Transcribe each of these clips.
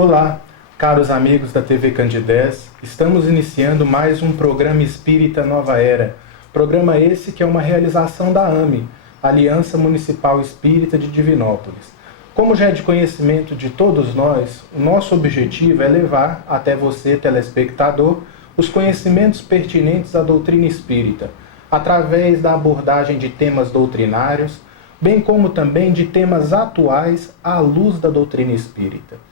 Olá, caros amigos da TV Candidez, estamos iniciando mais um programa Espírita Nova Era. Programa esse que é uma realização da AME, Aliança Municipal Espírita de Divinópolis. Como já é de conhecimento de todos nós, o nosso objetivo é levar até você, telespectador, os conhecimentos pertinentes à doutrina espírita, através da abordagem de temas doutrinários, bem como também de temas atuais à luz da doutrina espírita.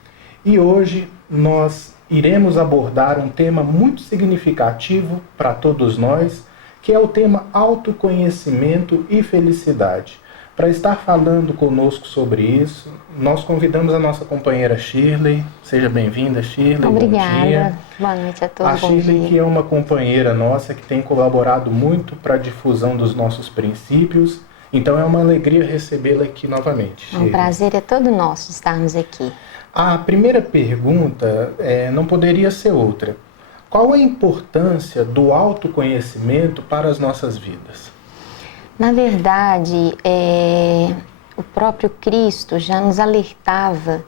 E hoje nós iremos abordar um tema muito significativo para todos nós, que é o tema autoconhecimento e felicidade. Para estar falando conosco sobre isso, nós convidamos a nossa companheira Shirley. Seja bem-vinda, Shirley. Obrigada. Bom dia. Boa noite a todos. A Shirley, que é uma companheira nossa que tem colaborado muito para a difusão dos nossos princípios. Então é uma alegria recebê-la aqui novamente. Um prazer é todo nosso estarmos aqui. A primeira pergunta não poderia ser outra. Qual a importância do autoconhecimento para as nossas vidas? Na verdade, o próprio Cristo já nos alertava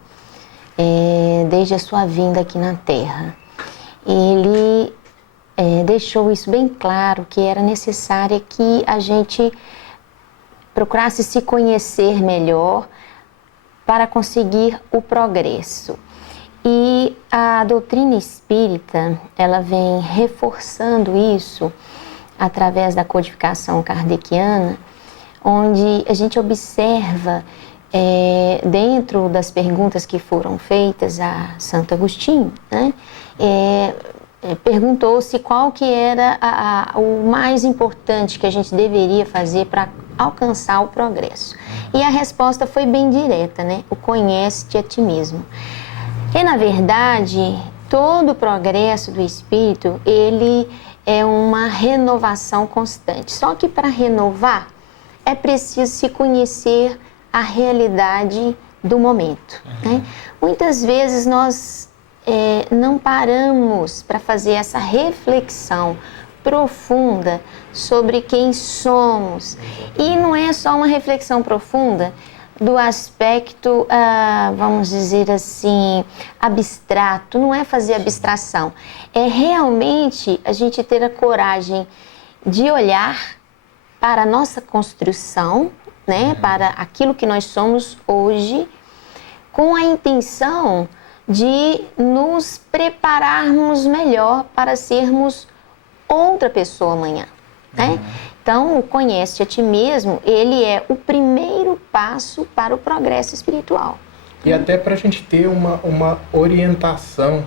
desde a sua vinda aqui na Terra. Ele deixou isso bem claro, que era necessário que a gente procurasse se conhecer melhor para conseguir o progresso. E a doutrina espírita, ela vem reforçando isso através da codificação kardeciana, onde a gente observa, dentro das perguntas que foram feitas a Santo Agostinho, né, perguntou-se qual que era o mais importante que a gente deveria fazer para alcançar o progresso. E a resposta foi bem direta, né? O conhece-te a ti mesmo. E, na verdade, todo o progresso do espírito, ele é uma renovação constante. Só que para renovar, é preciso se conhecer a realidade do momento, né? Muitas vezes nós não paramos para fazer essa reflexão profunda sobre quem somos. E não é só uma reflexão profunda do aspecto, vamos dizer assim, abstrato. Não é fazer abstração. É realmente a gente ter a coragem de olhar para a nossa construção, né, para aquilo que nós somos hoje, com a intenção de nos prepararmos melhor para sermos outra pessoa amanhã, né? Então, o conhece a ti mesmo, ele é o primeiro passo para o progresso espiritual. E até para a gente ter uma orientação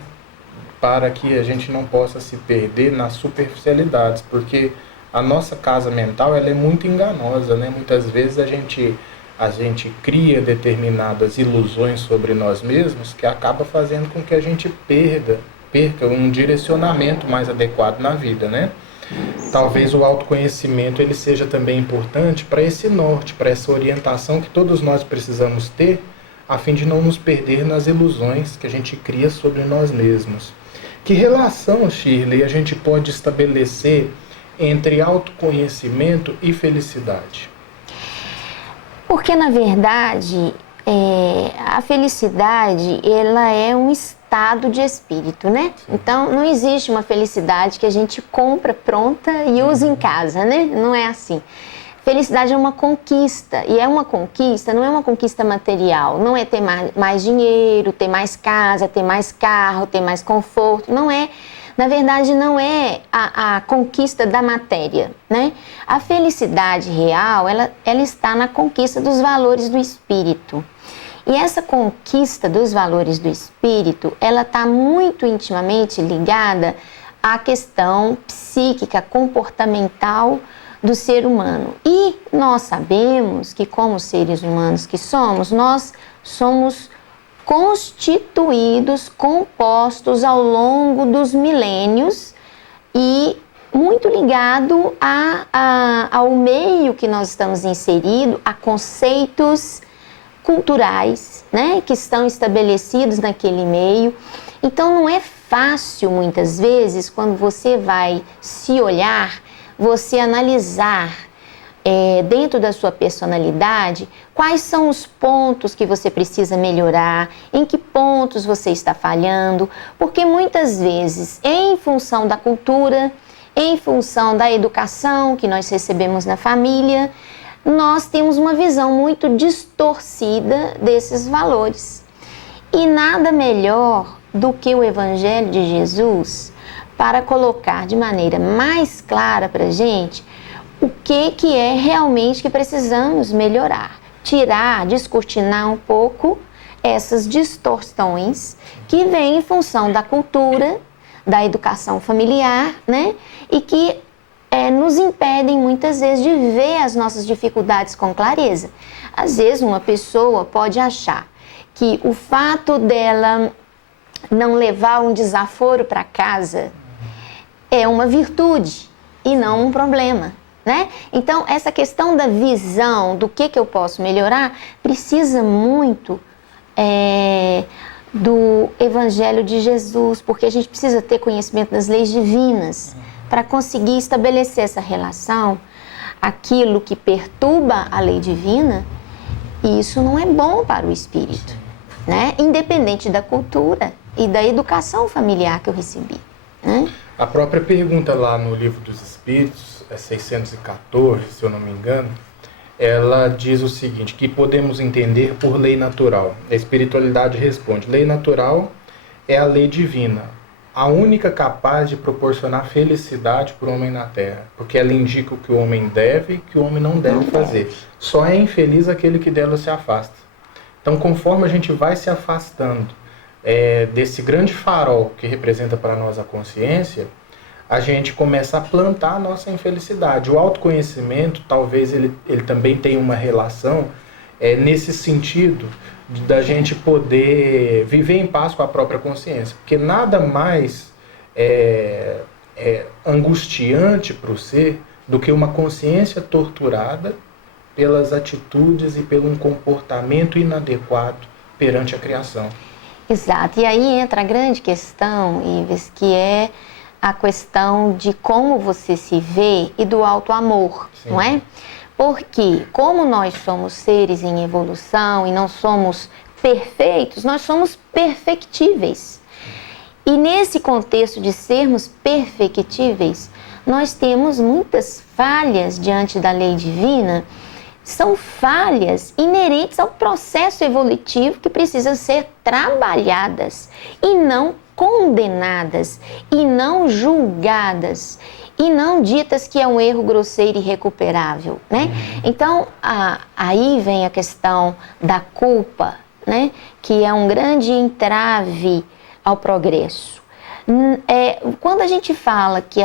para que a gente não possa se perder nas superficialidades, porque a nossa casa mental ela é muito enganosa, né? Muitas vezes a gente cria determinadas ilusões sobre nós mesmos que acaba fazendo com que a gente perca um direcionamento mais adequado na vida, né? Talvez o autoconhecimento ele seja também importante para esse norte, para essa orientação que todos nós precisamos ter, a fim de não nos perder nas ilusões que a gente cria sobre nós mesmos. Que relação, Shirley, a gente pode estabelecer entre autoconhecimento e felicidade? Porque, na verdade, a felicidade, ela é um estado de espírito, né? Então, não existe uma felicidade que a gente compra pronta e usa em casa, né? Não é assim. Felicidade é uma conquista, e é uma conquista, não é uma conquista material, não é ter mais dinheiro, ter mais casa, ter mais carro, ter mais conforto, não é. Na verdade, não é a conquista da matéria, né? A felicidade real, ela está na conquista dos valores do espírito. E essa conquista dos valores do espírito, ela está muito intimamente ligada à questão psíquica, comportamental do ser humano. E nós sabemos que, como seres humanos que somos, nós somos constituídos, compostos ao longo dos milênios e muito ligado ao meio que nós estamos inseridos, a conceitos culturais, né, que estão estabelecidos naquele meio. Então não é fácil muitas vezes, quando você vai se olhar, você analisar dentro da sua personalidade, quais são os pontos que você precisa melhorar, em que pontos você está falhando, porque muitas vezes, em função da cultura, em função da educação que nós recebemos na família, nós temos uma visão muito distorcida desses valores. E nada melhor do que o Evangelho de Jesus para colocar de maneira mais clara para a gente o que é realmente que precisamos melhorar. Tirar, descortinar um pouco essas distorções que vêm em função da cultura, da educação familiar, né? E que nos impedem muitas vezes de ver as nossas dificuldades com clareza. Às vezes uma pessoa pode achar que o fato dela não levar um desaforo para casa é uma virtude e não um problema, né? Então, essa questão da visão do que eu posso melhorar precisa muito do Evangelho de Jesus, porque a gente precisa ter conhecimento das leis divinas para conseguir estabelecer essa relação. Aquilo que perturba a lei divina, isso não é bom para o espírito, né? Independente da cultura e da educação familiar que eu recebi, né? A própria pergunta lá no Livro dos Espíritos, 614, se eu não me engano, ela diz o seguinte, que podemos entender por lei natural. A espiritualidade responde, lei natural é a lei divina, a única capaz de proporcionar felicidade para o homem na Terra, porque ela indica o que o homem deve e o que o homem não deve fazer. Só é infeliz aquele que dela se afasta. Então, conforme a gente vai se afastando desse grande farol que representa para nós a consciência, a gente começa a plantar a nossa infelicidade. O autoconhecimento, talvez ele também tenha uma relação nesse sentido da gente poder viver em paz com a própria consciência. Porque nada mais angustiante para o ser do que uma consciência torturada pelas atitudes e pelo um comportamento inadequado perante a criação. Exato. E aí entra a grande questão, Ives, que é a questão de como você se vê e do auto-amor, não é? Porque como nós somos seres em evolução e não somos perfeitos, nós somos perfectíveis. E nesse contexto de sermos perfectíveis, nós temos muitas falhas diante da lei divina. São falhas inerentes ao processo evolutivo que precisam ser trabalhadas e não condenadas, e não julgadas, e não ditas que é um erro grosseiro e irrecuperável, né? Então, aí vem a questão da culpa, né? Que é um grande entrave ao progresso. Quando a gente fala que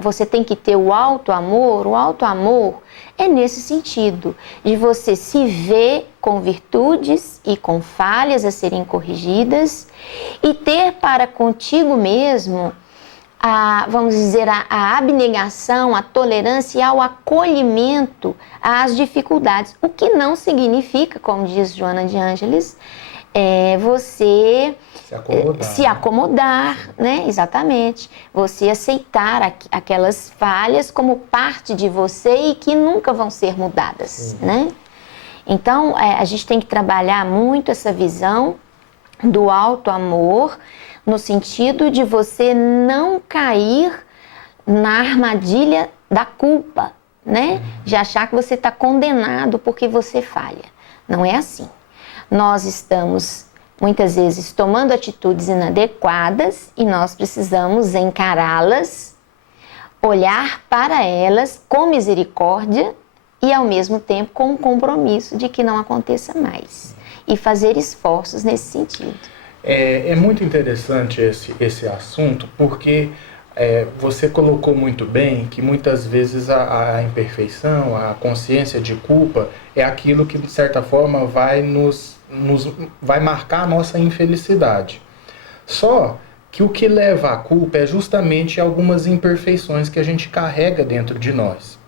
você tem que ter o auto-amor é nesse sentido, de você se ver com virtudes e com falhas a serem corrigidas e ter para contigo mesmo, vamos dizer, a abnegação, a tolerância e ao acolhimento às dificuldades. O que não significa, como diz Joana de Ângeles, você se acomodar, né? Exatamente. Você aceitar aquelas falhas como parte de você e que nunca vão ser mudadas, né? Então, a gente tem que trabalhar muito essa visão do auto-amor, no sentido de você não cair na armadilha da culpa, né? De achar que você está condenado porque você falha. Não é assim. Nós estamos, muitas vezes, tomando atitudes inadequadas e nós precisamos encará-las, olhar para elas com misericórdia e, ao mesmo tempo, com um compromisso de que não aconteça mais e fazer esforços nesse sentido. É muito interessante esse assunto, porque você colocou muito bem que muitas vezes a imperfeição, a consciência de culpa é aquilo que, de certa forma, vai marcar a nossa infelicidade. Só que o que leva à culpa é justamente algumas imperfeições que a gente carrega dentro de nós.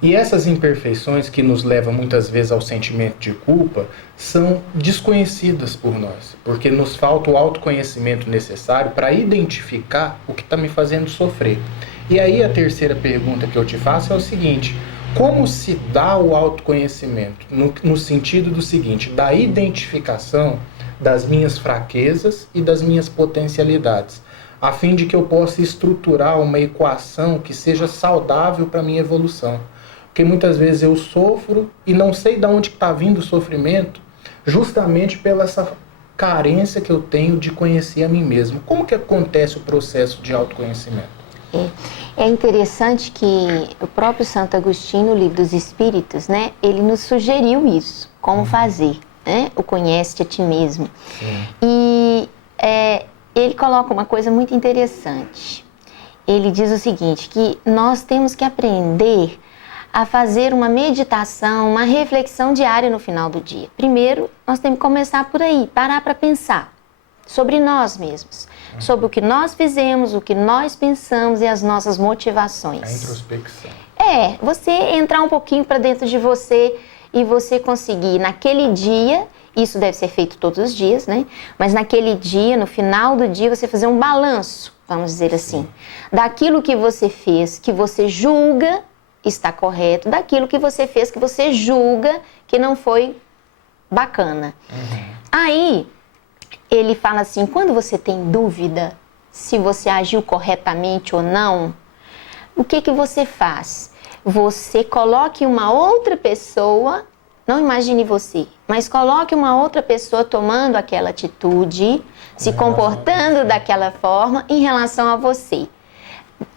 E essas imperfeições que nos levam muitas vezes ao sentimento de culpa são desconhecidas por nós, porque nos falta o autoconhecimento necessário para identificar o que está me fazendo sofrer. E aí a terceira pergunta que eu te faço é o seguinte: Como se dá o autoconhecimento? No sentido do seguinte, da identificação das minhas fraquezas e das minhas potencialidades, a fim de que eu possa estruturar uma equação que seja saudável para a minha evolução. Porque muitas vezes eu sofro e não sei de onde está vindo o sofrimento, justamente pela essa carência que eu tenho de conhecer a mim mesmo. Como que acontece o processo de autoconhecimento? É interessante que o próprio Santo Agostinho, no Livro dos Espíritos, né, ele nos sugeriu isso, como fazer, né, o conhece-te a ti mesmo. E ele coloca uma coisa muito interessante. Ele diz o seguinte, que nós temos que aprender a fazer uma meditação, uma reflexão diária no final do dia. Primeiro, nós temos que começar por aí, parar para pensar sobre nós mesmos, sobre o que nós fizemos, o que nós pensamos e as nossas motivações. A introspecção. Você entrar um pouquinho para dentro de você e você conseguir, naquele dia, isso deve ser feito todos os dias, né? Mas naquele dia, no final do dia, você fazer um balanço, vamos dizer assim, daquilo que você fez, que você julga está correto, daquilo que você fez, que você julga que não foi bacana. Aí, ele fala assim, quando você tem dúvida se você agiu corretamente ou não, o que você faz? Você coloque uma outra pessoa, não imagine você, mas coloque uma outra pessoa tomando aquela atitude, se comportando daquela forma em relação a você.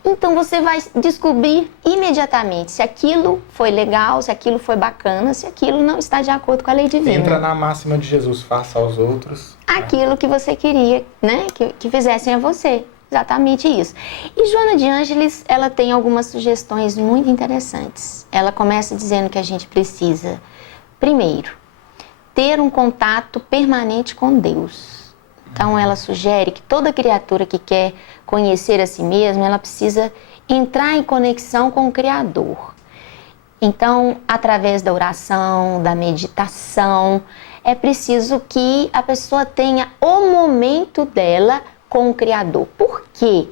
Então você vai descobrir imediatamente se aquilo foi legal, se aquilo foi bacana, se aquilo não está de acordo com a lei divina. Entra na máxima de Jesus, faça aos outros aquilo que você queria, né, que fizessem a você. Exatamente isso. E Joana de Ângeles, ela tem algumas sugestões muito interessantes. Ela começa dizendo que a gente precisa, primeiro, ter um contato permanente com Deus. Então, ela sugere que toda criatura que quer conhecer a si mesma, ela precisa entrar em conexão com o Criador. Então, através da oração, da meditação, é preciso que a pessoa tenha o momento dela com o Criador. Por quê?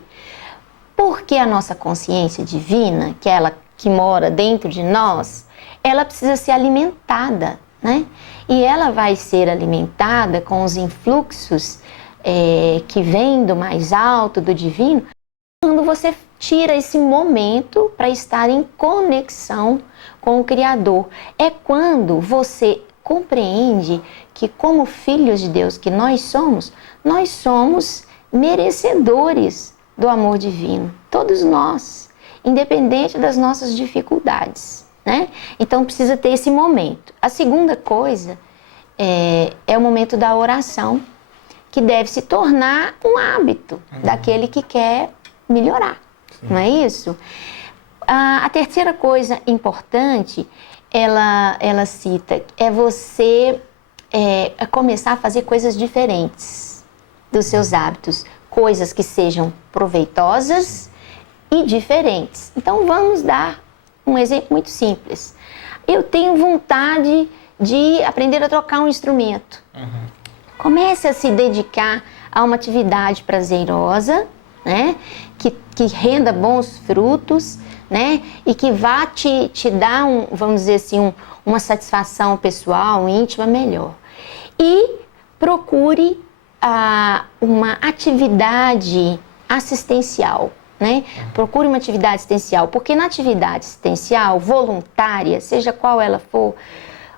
Porque a nossa consciência divina, que é ela que mora dentro de nós, ela precisa ser alimentada, né? E ela vai ser alimentada com os influxos que vêm do mais alto, do divino, quando você tira esse momento para estar em conexão com o Criador. É quando você compreende que, como filhos de Deus que nós somos merecedores do amor divino. Todos nós, independente das nossas dificuldades, né? Então precisa ter esse momento. A segunda coisa é o momento da oração, que deve se tornar um hábito daquele que quer melhorar. Sim. Não é isso? A terceira coisa importante, ela cita, é você começar a fazer coisas diferentes dos seus hábitos, coisas que sejam proveitosas e diferentes. Então vamos dar um exemplo muito simples. Eu tenho vontade de aprender a tocar um instrumento. Comece a se dedicar a uma atividade prazerosa, né? Que renda bons frutos, né? E que vá te dar, vamos dizer assim, uma satisfação pessoal, íntima melhor. E procure uma atividade assistencial, né? Procure uma atividade assistencial, porque na atividade assistencial, voluntária, seja qual ela for,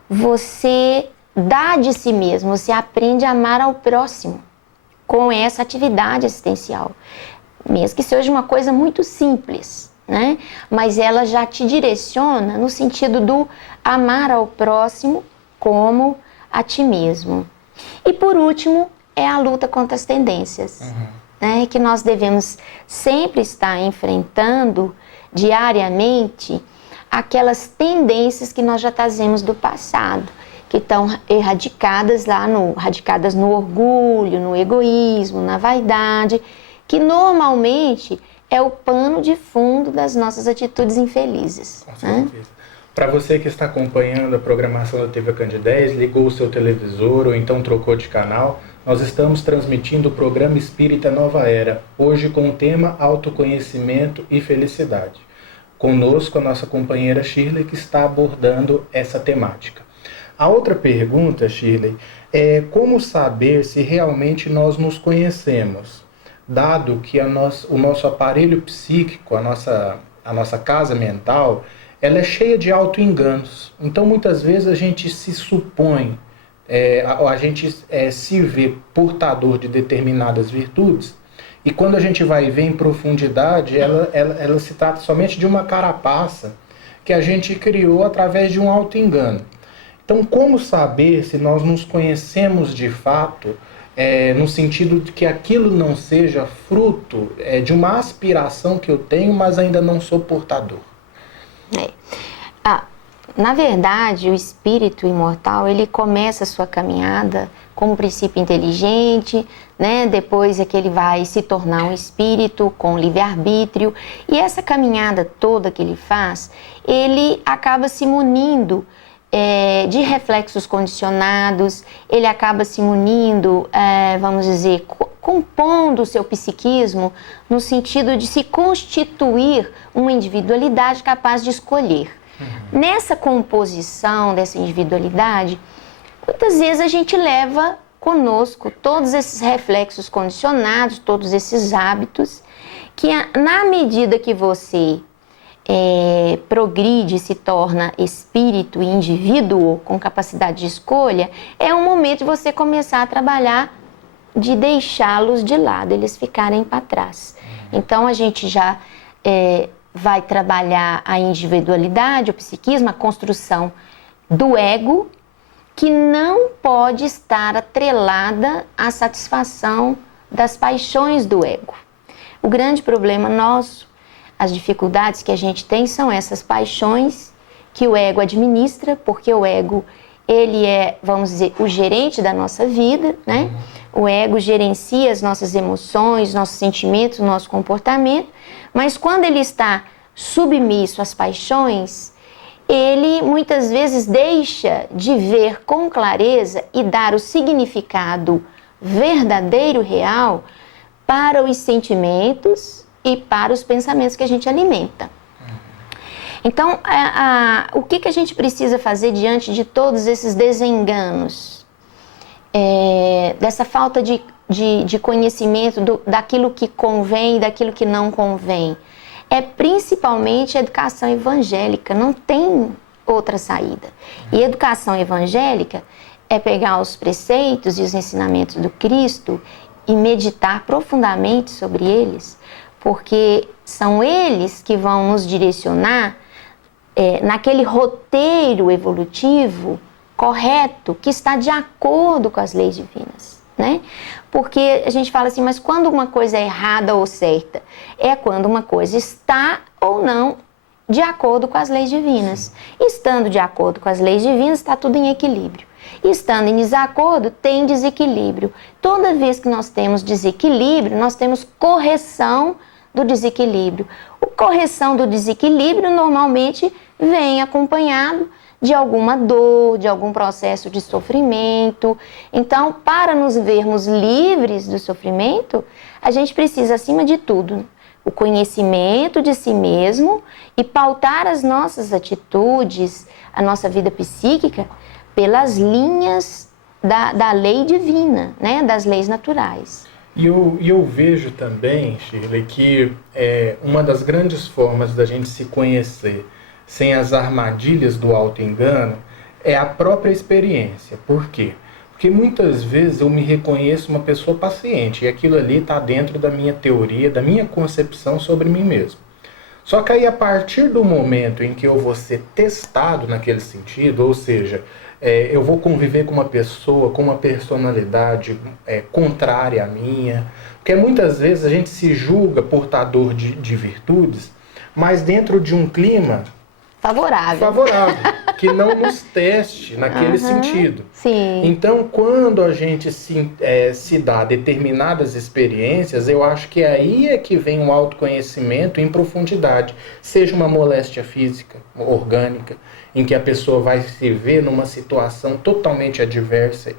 você dá de si mesmo, você aprende a amar ao próximo com essa atividade assistencial. Mesmo que seja uma coisa muito simples, né? Mas ela já te direciona no sentido do amar ao próximo como a ti mesmo. E por último, é a luta contra as tendências, né? Que nós devemos sempre estar enfrentando diariamente aquelas tendências que nós já trazemos do passado, que estão radicadas no orgulho, no egoísmo, na vaidade, que normalmente é o pano de fundo das nossas atitudes infelizes. Com certeza. Para você que está acompanhando a programação da TV Candidez, ligou o seu televisor ou então trocou de canal, nós estamos transmitindo o programa Espírita Nova Era, hoje com o tema Autoconhecimento e Felicidade. conosco a nossa companheira Shirley, que está abordando essa temática. A outra pergunta, Shirley, é como saber se realmente nós nos conhecemos, dado que o nosso aparelho psíquico, a nossa casa mental, ela é cheia de auto-enganos. Então, muitas vezes a gente se supõe, a gente se vê portador de determinadas virtudes, e quando a gente vai ver em profundidade, ela se trata somente de uma carapaça que a gente criou através de um auto-engano. Então, como saber se nós nos conhecemos de fato, no sentido de que aquilo não seja fruto de uma aspiração que eu tenho, mas ainda não sou portador? Na verdade, o espírito imortal, ele começa a sua caminhada como um princípio inteligente, né? Depois é que ele vai se tornar um espírito com livre-arbítrio. E essa caminhada toda que ele faz, ele acaba se munindo de reflexos condicionados, ele acaba se munindo, vamos dizer, compondo o seu psiquismo no sentido de se constituir uma individualidade capaz de escolher. Nessa composição dessa individualidade, muitas vezes a gente leva conosco todos esses reflexos condicionados, todos esses hábitos, que na medida que você progride, se torna espírito e indivíduo com capacidade de escolha, é um momento de você começar a trabalhar de deixá-los de lado, eles ficarem para trás. Então a gente já vai trabalhar a individualidade, o psiquismo, a construção do ego, que não pode estar atrelada à satisfação das paixões do ego. O grande problema nosso, as dificuldades que a gente tem são essas paixões que o ego administra, porque o ego, ele é, vamos dizer, o gerente da nossa vida, né? O ego gerencia as nossas emoções, nossos sentimentos, nosso comportamento, mas quando ele está submisso às paixões, ele muitas vezes deixa de ver com clareza e dar o significado verdadeiro, real, para os sentimentos e para os pensamentos que a gente alimenta. Então, o que a gente precisa fazer diante de todos esses desenganos? Dessa falta de conhecimento daquilo que convém e daquilo que não convém. É principalmente a educação evangélica, não tem outra saída. E educação evangélica é pegar os preceitos e os ensinamentos do Cristo e meditar profundamente sobre eles, porque são eles que vão nos direcionar naquele roteiro evolutivo correto, que está de acordo com as leis divinas, né? Porque a gente fala assim, mas quando uma coisa é errada ou certa? É quando uma coisa está ou não de acordo com as leis divinas. Estando de acordo com as leis divinas, está tudo em equilíbrio. Estando em desacordo, tem desequilíbrio. Toda vez que nós temos desequilíbrio, nós temos correção do desequilíbrio. A correção do desequilíbrio normalmente vem acompanhado de alguma dor, de algum processo de sofrimento. Então, para nos vermos livres do sofrimento, a gente precisa, acima de tudo, o conhecimento de si mesmo e pautar as nossas atitudes, a nossa vida psíquica, pelas linhas da lei divina, né? Das leis naturais. E eu vejo também, Shirley, que uma das grandes formas da gente se conhecer sem as armadilhas do auto-engano é a própria experiência. Por quê? Porque muitas vezes eu me reconheço uma pessoa paciente e aquilo ali está dentro da minha teoria, da minha concepção sobre mim mesmo. Só que aí, a partir do momento em que eu vou ser testado naquele sentido, ou seja, eu vou conviver com uma pessoa, com uma personalidade contrária à minha, porque muitas vezes a gente se julga portador de virtudes, mas dentro de um clima favorável, que não nos teste naquele sentido. Sim. Então, quando a gente se dá determinadas experiências, eu acho que aí é que vem o autoconhecimento em profundidade. Seja uma moléstia física, orgânica, em que a pessoa vai se ver numa situação totalmente adversa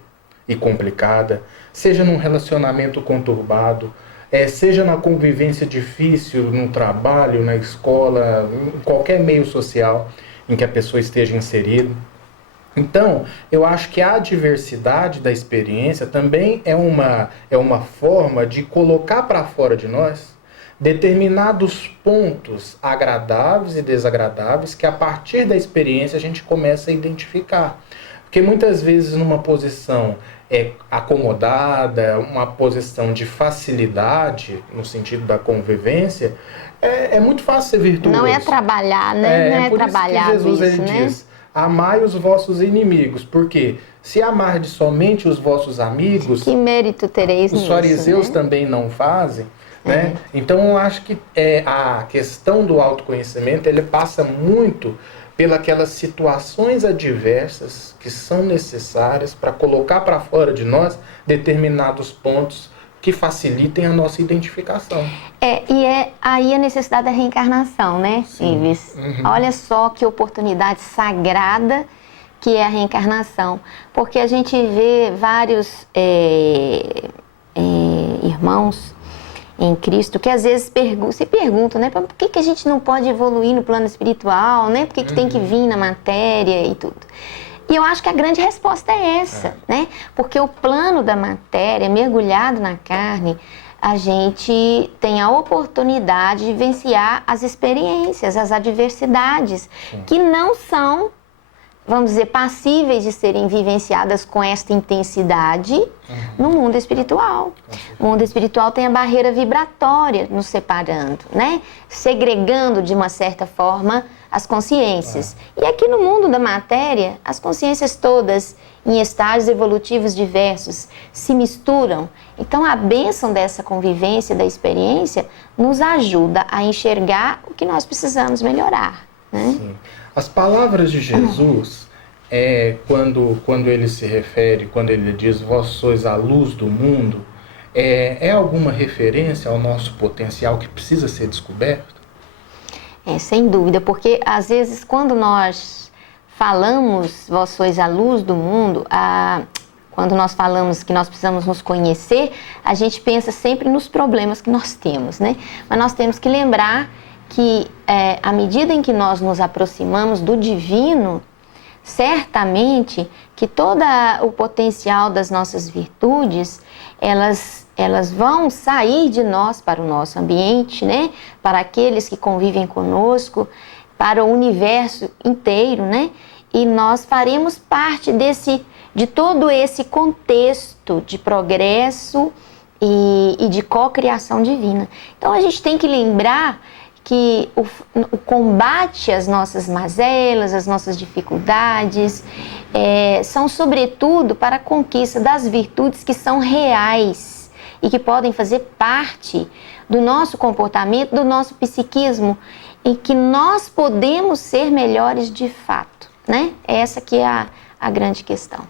e complicada, seja num relacionamento conturbado, seja na convivência difícil, no trabalho, na escola, em qualquer meio social em que a pessoa esteja inserida. Então, eu acho que a diversidade da experiência também é uma forma de colocar para fora de nós determinados pontos agradáveis e desagradáveis que a partir da experiência a gente começa a identificar. Porque muitas vezes numa posição acomodada, uma posição de facilidade, no sentido da convivência, é muito fácil ser virtuoso. Não é trabalhar, né? Não é por trabalhar isso que Jesus isso, ele né? diz, amai os vossos inimigos, porque se amardes somente os vossos amigos, que mérito tereis nisso, os fariseus né? também não fazem, né? Então eu acho que a questão do autoconhecimento ele passa muito pelas situações adversas que são necessárias para colocar para fora de nós determinados pontos que facilitem a nossa identificação. E aí a necessidade da reencarnação, né, Ives? Olha só que oportunidade sagrada que é a reencarnação. Porque a gente vê vários irmãos em Cristo que às vezes se perguntam, né, por que a gente não pode evoluir no plano espiritual, né? Por que tem que vir na matéria e tudo? E eu acho que a grande resposta é essa, né? Porque o plano da matéria, mergulhado na carne, a gente tem a oportunidade de vivenciar as experiências, as adversidades, que não são, vamos dizer, passíveis de serem vivenciadas com esta intensidade no mundo espiritual. O mundo espiritual tem a barreira vibratória nos separando, né? Segregando de uma certa forma as consciências. E aqui no mundo da matéria, as consciências todas em estágios evolutivos diversos se misturam. Então a bênção dessa convivência, da experiência, nos ajuda a enxergar o que nós precisamos melhorar, né? Sim. As palavras de Jesus, quando ele se refere, quando ele diz, vós sois a luz do mundo, é alguma referência ao nosso potencial que precisa ser descoberto? Sem dúvida, porque às vezes quando nós falamos, vós sois a luz do mundo, quando nós falamos que nós precisamos nos conhecer, a gente pensa sempre nos problemas que nós temos, né? Mas nós temos que lembrar que à medida em que nós nos aproximamos do divino, certamente que todo o potencial das nossas virtudes, elas vão sair de nós para o nosso ambiente, né? Para aqueles que convivem conosco, para o universo inteiro, né? E nós faremos parte de todo esse contexto de progresso e de cocriação divina. Então a gente tem que lembrar que o combate às nossas mazelas, às nossas dificuldades, são sobretudo para a conquista das virtudes que são reais e que podem fazer parte do nosso comportamento, do nosso psiquismo, em que nós podemos ser melhores de fato, né? Essa que é a grande questão.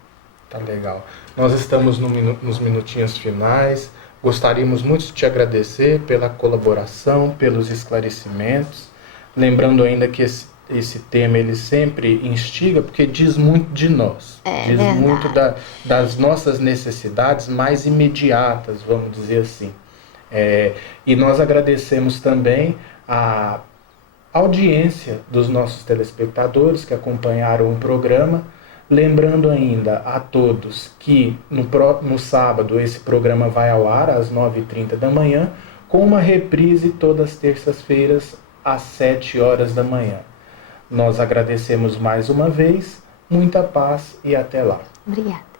Tá legal. Nós estamos nos minutinhos finais. Gostaríamos muito de te agradecer pela colaboração, pelos esclarecimentos. Lembrando ainda que esse tema ele sempre instiga, porque diz muito de nós. Diz verdade. muito das nossas necessidades mais imediatas, vamos dizer assim. E nós agradecemos também a audiência dos nossos telespectadores que acompanharam o programa. Lembrando ainda a todos que no sábado esse programa vai ao ar às 9h30 da manhã, com uma reprise todas as terças-feiras às 7 horas da manhã. Nós agradecemos mais uma vez, muita paz e até lá. Obrigada.